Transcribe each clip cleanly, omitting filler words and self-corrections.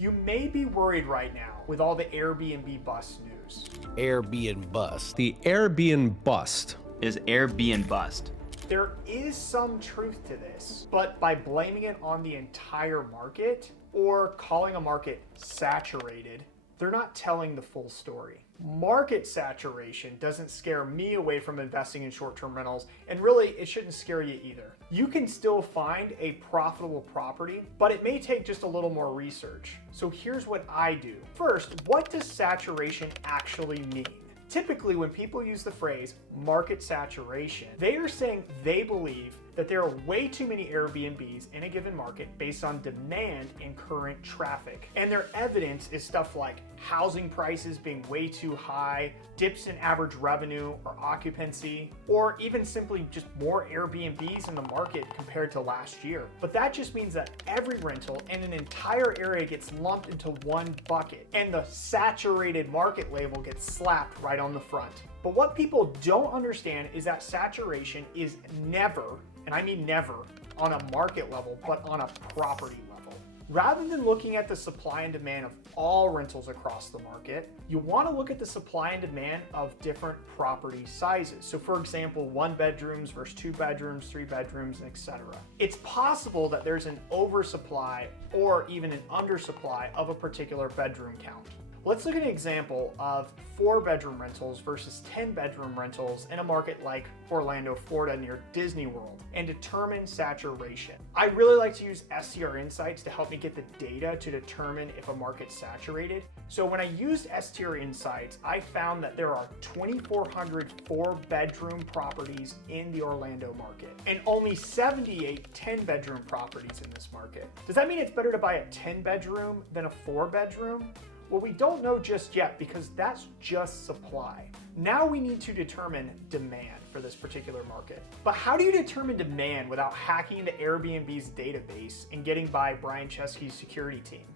You may be worried right now with all the Airbnb bust news. Airbnbust. The Airbnbust is Airbnbust. There is some truth to this, but by blaming it on the entire market or calling a market saturated, they're not telling the full story. Market saturation doesn't scare me away from investing in short-term rentals, and really it shouldn't scare you either. You can still find a profitable property, but it may take just a little more research. So here's what I do. First, what does saturation actually mean? Typically, when people use the phrase market saturation, they are saying they believe that there are way too many Airbnbs in a given market based on demand and current traffic. And their evidence is stuff like housing prices being way too high, dips in average revenue or occupancy, or even simply just more Airbnbs in the market compared to last year. But that just means that every rental in an entire area gets lumped into one bucket, and the saturated market label gets slapped right on the front. But what people don't understand is that saturation is never, and I mean never, on a market level, but on a property level. Rather than looking at the supply and demand of all rentals across the market, you want to look at the supply and demand of different property sizes. So for example, 1 bedrooms versus 2 bedrooms, 3 bedrooms, etc. It's possible that there's an oversupply or even an undersupply of a particular bedroom count. Let's look at an example of 4-bedroom rentals versus 10-bedroom rentals in a market like Orlando, Florida, near Disney World, and determine saturation. I really like to use STR Insights to help me get the data to determine if a market's saturated. So when I used STR Insights, I found that there are 2,400 4-bedroom properties in the Orlando market, and only 78 10-bedroom properties in this market. Does that mean it's better to buy a 10-bedroom than a 4-bedroom? Well, we don't know just yet because that's just supply. Now we need to determine demand for this particular market. But how do you determine demand without hacking into Airbnb's database and getting by Brian Chesky's security team?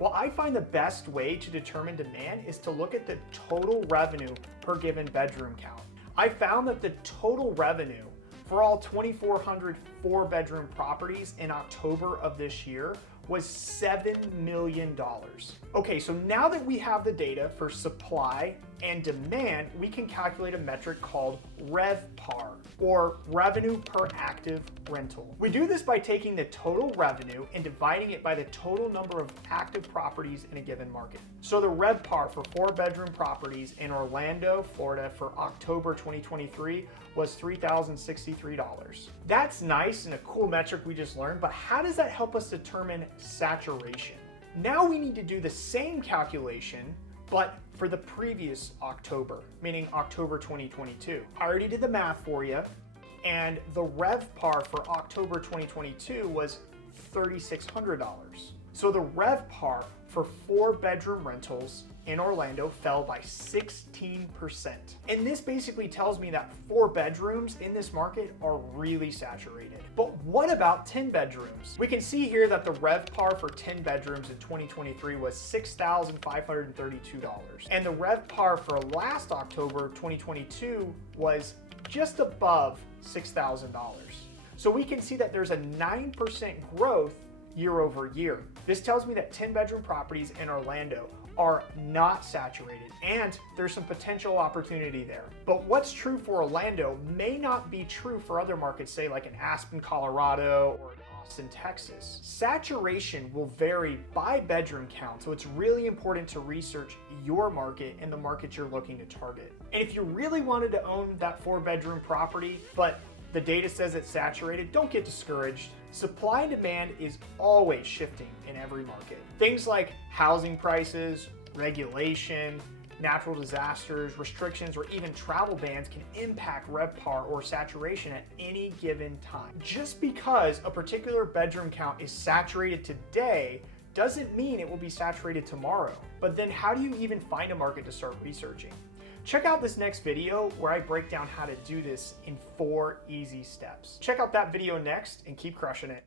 Well, I find the best way to determine demand is to look at the total revenue per given bedroom count. I found that the total revenue for all 2,400 4-bedroom properties in October of this year was $7 million. Okay, so now that we have the data for supply and demand, we can calculate a metric called RevPAR, or revenue per active rental. We do this by taking the total revenue and dividing it by the total number of active properties in a given market. So the RevPAR for 4-bedroom properties in Orlando, Florida for October 2023 was $3,063. That's nice and a cool metric we just learned, but how does that help us determine saturation? Now we need to do the same calculation, but for the previous October, meaning October 2022. I already did the math for you, and the RevPAR for October 2022 was $3,600. So the RevPAR for 4-bedroom rentals in Orlando fell by 16%. And this basically tells me that 4 bedrooms in this market are really saturated. But what about 10 bedrooms? We can see here that the RevPAR for 10 bedrooms in 2023 was $6,532. And the RevPAR for last October 2022 was just above $6,000. So we can see that there's a 9% growth year over year. This tells me that 10-bedroom properties in Orlando are not saturated, and there's some potential opportunity there. But what's true for Orlando may not be true for other markets, say like in Aspen, Colorado, or Austin, Texas. Saturation will vary by bedroom count, so it's really important to research your market and the market you're looking to target. And if you really wanted to own that 4-bedroom property, but the data says it's saturated, don't get discouraged. Supply and demand is always shifting in every market. Things like housing prices, regulation, natural disasters, restrictions, or even travel bans can impact RevPAR or saturation at any given time. Just because a particular bedroom count is saturated today doesn't mean it will be saturated tomorrow. But then how do you even find a market to start researching? Check out this next video where I break down how to do this in 4 easy steps. Check out that video next and keep crushing it.